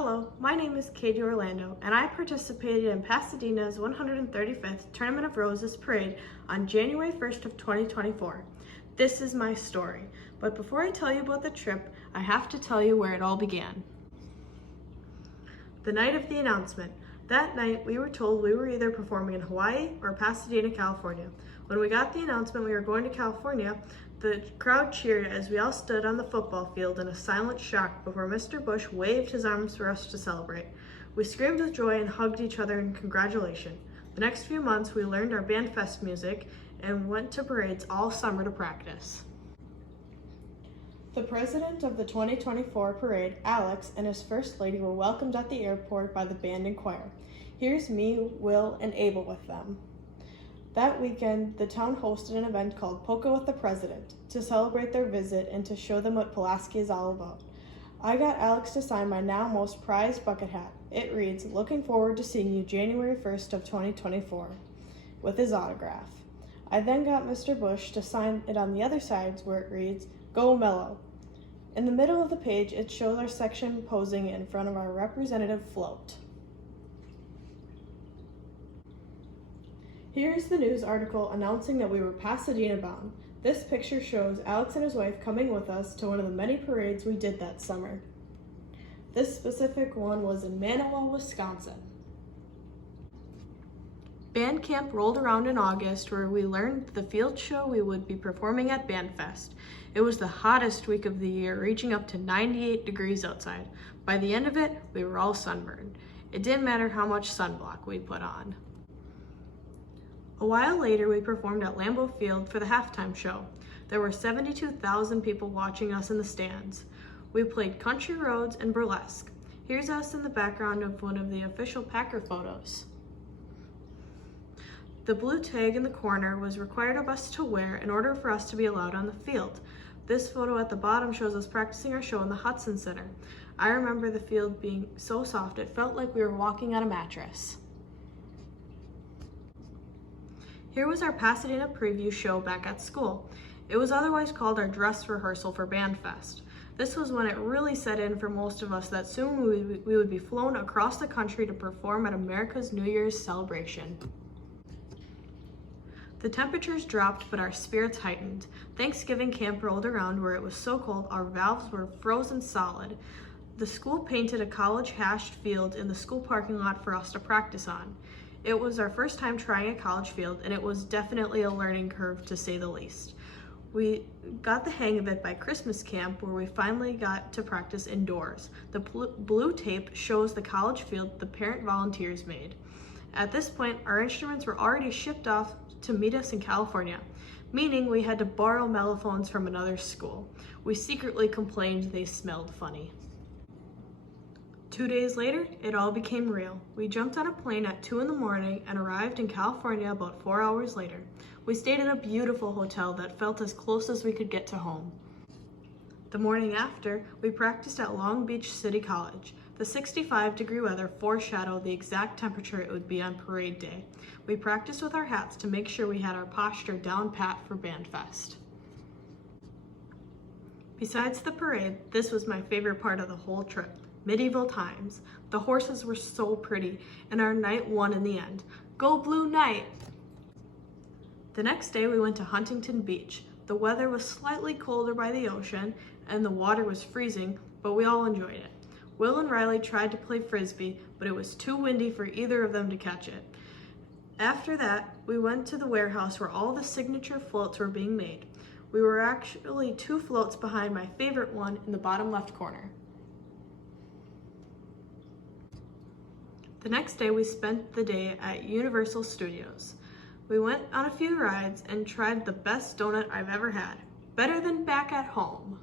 Hello, my name is Katie Orlando, and I participated in Pasadena's 135th Tournament of Roses Parade on January 1st of 2024. This is my story, but before I tell you about the trip, I have to tell you where it all began. The night of the announcement. That night, we were told we were either performing in Hawaii or Pasadena, California. When we got the announcement we were going to California, the crowd cheered as we all stood on the football field in a silent shock before Mr. Bush waved his arms for us to celebrate. We screamed with joy and hugged each other in congratulation. The next few months, we learned our band fest music and went to parades all summer to practice. The president of the 2024 parade, Alex, and his first lady were welcomed at the airport by the band and choir. Here's me, Will, and Abel with them. That weekend, the town hosted an event called Polka with the President to celebrate their visit and to show them what Pulaski is all about. I got Alex to sign my now most prized bucket hat. It reads, "Looking forward to seeing you January 1st of 2024, with his autograph. I then got Mr. Bush to sign it on the other side where it reads, "Go Mellow." In the middle of the page, it shows our section posing in front of our representative float. Here is the news article announcing that we were Pasadena bound. This picture shows Alex and his wife coming with us to one of the many parades we did that summer. This specific one was in Manawa, Wisconsin. Band camp rolled around in August, where we learned the field show we would be performing at Band Fest. It was the hottest week of the year, reaching up to 98 degrees outside. By the end of it, we were all sunburned. It didn't matter how much sunblock we put on. A while later, we performed at Lambeau Field for the halftime show. There were 72,000 people watching us in the stands. We played country roads and burlesque. Here's us in the background of one of the official Packer photos. The blue tag in the corner was required of us to wear in order for us to be allowed on the field. This photo at the bottom shows us practicing our show in the Hudson Center. I remember the field being so soft it felt like we were walking on a mattress. Here was our Pasadena preview show back at school. It was otherwise called our dress rehearsal for Band Fest. This was when it really set in for most of us that soon we would be flown across the country to perform at America's New Year's celebration. The temperatures dropped, but our spirits heightened. Thanksgiving camp rolled around where it was so cold our valves were frozen solid. The school painted a college hashed field in the school parking lot for us to practice on. It was our first time trying a college field, and it was definitely a learning curve to say the least. We got the hang of it by Christmas camp, where we finally got to practice indoors. The blue tape shows the college field the parent volunteers made. At this point, our instruments were already shipped off to meet us in California, meaning we had to borrow mellophones from another school. We secretly complained they smelled funny. 2 days later, it all became real. We jumped on a plane at 2 in the morning and arrived in California about 4 hours later. We stayed in a beautiful hotel that felt as close as we could get to home. The morning after, we practiced at Long Beach City College. The 65-degree weather foreshadowed the exact temperature it would be on parade day. We practiced with our hats to make sure we had our posture down pat for Band Fest. Besides the parade, this was my favorite part of the whole trip. Medieval times. The horses were so pretty, and our knight won in the end. Go Blue Knight! The next day we went to Huntington Beach. The weather was slightly colder by the ocean, and the water was freezing, but we all enjoyed it. Will and Riley tried to play frisbee, but it was too windy for either of them to catch it. After that, we went to the warehouse where all the signature floats were being made. We were actually 2 floats behind my favorite one in the bottom left corner. The next day, we spent the day at Universal Studios. We went on a few rides and tried the best donut I've ever had. Better than back at home.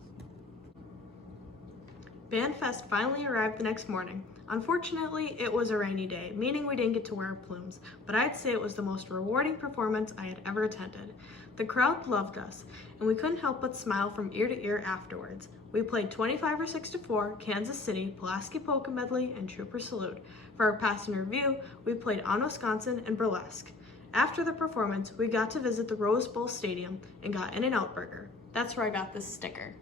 Band Fest finally arrived the next morning. Unfortunately, it was a rainy day, meaning we didn't get to wear our plumes, but I'd say it was the most rewarding performance I had ever attended. The crowd loved us, and we couldn't help but smile from ear to ear afterwards. We played 25 or 6 to 4, Kansas City, Pulaski Polka Medley, and Trooper Salute. For our Pass and Review, we played On Wisconsin and Burlesque. After the performance, we got to visit the Rose Bowl Stadium and got In-N-Out Burger. That's where I got this sticker.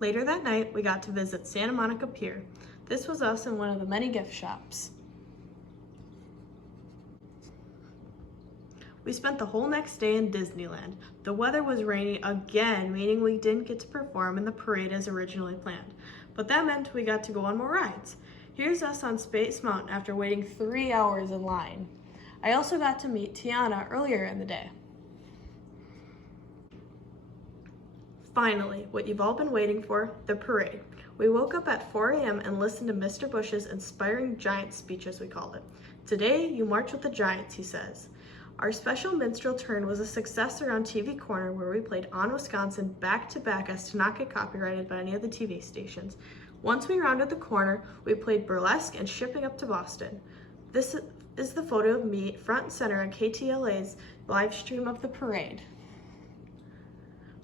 Later that night, we got to visit Santa Monica Pier. This was us in one of the many gift shops. We spent the whole next day in Disneyland. The weather was rainy again, meaning we didn't get to perform in the parade as originally planned. But that meant we got to go on more rides. Here's us on Space Mountain after waiting 3 hours in line. I also got to meet Tiana earlier in the day. Finally, what you've all been waiting for, the parade. We woke up at 4 a.m. and listened to Mr. Bush's inspiring giant speech, as we called it. Today, you march with the giants, he says. Our special minstrel turn was a success around TV Corner, where we played On Wisconsin back-to-back as to not get copyrighted by any of the TV stations. Once we rounded the corner, we played Burlesque and Shipping Up to Boston. This is the photo of me front and center on KTLA's live stream of the parade.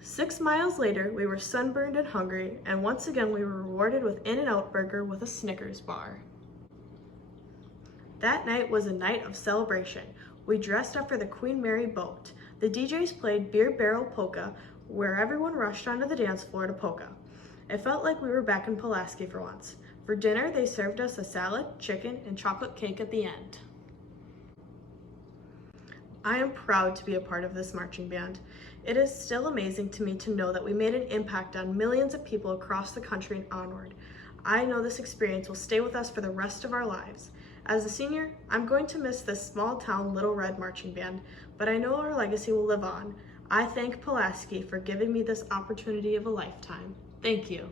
6 miles later, we were sunburned and hungry, and once again we were rewarded with In-N-Out Burger with a Snickers bar. That night was a night of celebration. We dressed up for the Queen Mary boat. The DJs played Beer Barrel Polka, where everyone rushed onto the dance floor to polka. It felt like we were back in Pulaski for once. For dinner, they served us a salad, chicken, and chocolate cake at the end. I am proud to be a part of this marching band. It is still amazing to me to know that we made an impact on millions of people across the country and onward. I know this experience will stay with us for the rest of our lives. As a senior, I'm going to miss this small town Little Red marching band, but I know our legacy will live on. I thank Pulaski for giving me this opportunity of a lifetime. Thank you.